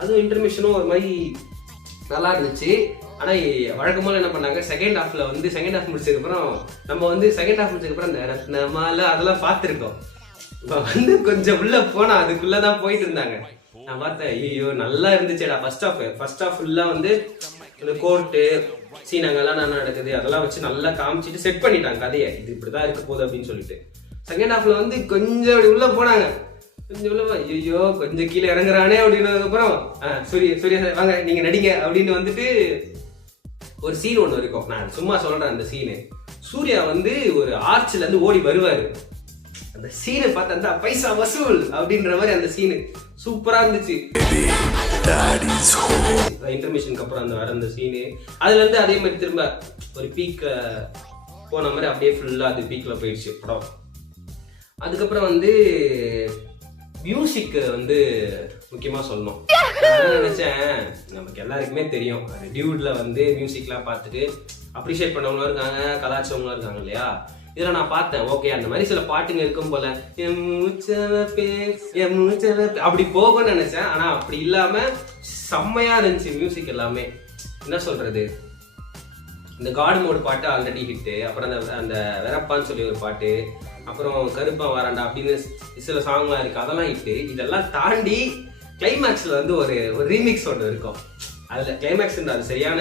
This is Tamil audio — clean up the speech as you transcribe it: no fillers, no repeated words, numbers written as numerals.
அதுவும் இன்டர்மிஷனும் ஒரு மாதிரி நல்லா இருந்துச்சு. ஆனால் வழக்கமாக என்ன பண்ணாங்க, செகண்ட் ஹாஃப் முடிச்சதுக்கப்புறம் நம்ம வந்து செகண்ட் ஹாஃப் முடிச்சதுக்கப்புறம் அந்த ரத்னமால அதெல்லாம் பார்த்துருக்கோம். இப்போ வந்து கொஞ்சம் உள்ள போனால் அதுக்குள்ளே தான் போயிட்டு இருந்தாங்க. நான் பார்த்தேன், ஐயோ நல்லா இருந்துச்சுடா. ஃபர்ஸ்ட் ஹாஃப் ஃபுல்லாக வந்து இந்த கோர்ட்டு சீன் அங்கெல்லாம் என்ன நடக்குது அதெல்லாம் வச்சு நல்லா காமிச்சிட்டு செட் பண்ணிட்டாங்க கதையை, இது இப்படிதான் இருக்க போகுது அப்படின்னு சொல்லிட்டு. செகண்ட் ஹாஃப்ல வந்து கொஞ்சம் அப்படி உள்ள போனாங்க, கொஞ்சம் உள்ள ஐயோ கொஞ்சம் கீழே இறங்குறானே அப்படின்னதுக்கப்புறம் சூர்யா சார் வாங்க நீங்க நடிங்க அப்படின்னு வந்துட்டு ஒரு சீன் ஒன்று இருக்கும். நான் சும்மா சொல்றேன், அந்த சீனு சூர்யா வந்து ஒரு ஆர்ச்ல இருந்து ஓடி வருவாரு. அந்த சீனை பார்த்தா பைசா வசூல் அப்படின்ற மாதிரி அந்த சீனு சூப்பரா இருந்துச்சு. இன்டர்மிஷனுக்கு அப்புறம் அந்த வர அந்த சீனு அதுல இருந்து அதே மாதிரி திரும்ப ஒரு பீக் போன மாதிரி அப்படியே ஃபுல்லா அது பீக்ல போயிடுச்சு படம். அதுக்கப்புறம் வந்து மியூசிக் வந்து முக்கியமா சொல்லணும். நான் நினைச்சேன், நமக்கு எல்லாருக்குமே தெரியும் டியூட்ல வந்து மியூசிக்லாம் பார்த்துட்டு அப்ரிஷியேட் பண்ணவங்களும் இருக்காங்க, கலாச்சவங்களும் இருக்காங்க இல்லையா. இதுல நான் பார்த்தேன், ஓகே அந்த மாதிரி சில பாட்டுங்க இருக்கும் போல, அப்படி போகும்னு நினைச்சேன். ஆனா அப்படி இல்லாம செம்மையா இருந்துச்சு மியூசிக் எல்லாமே. என்ன சொல்றது, இந்த காட் மோட் பாட்டு ஆல்ரெடி ஹிட்டு, அப்புறம் அந்த வெறப்பான்னு சொல்லி ஒரு பாட்டு, அப்புறம் கருப்பா வராண்டா அப்படின்னு சில சாங்லாம் இருக்கு, அதெல்லாம் ஹிட்டு. இதெல்லாம் தாண்டி கிளைமேக்ஸ்ல வந்து ஒரு ரீமிக்ஸ் ஒன்று இருக்கும். அதுல கிளைமேக்ஸ் அது சரியான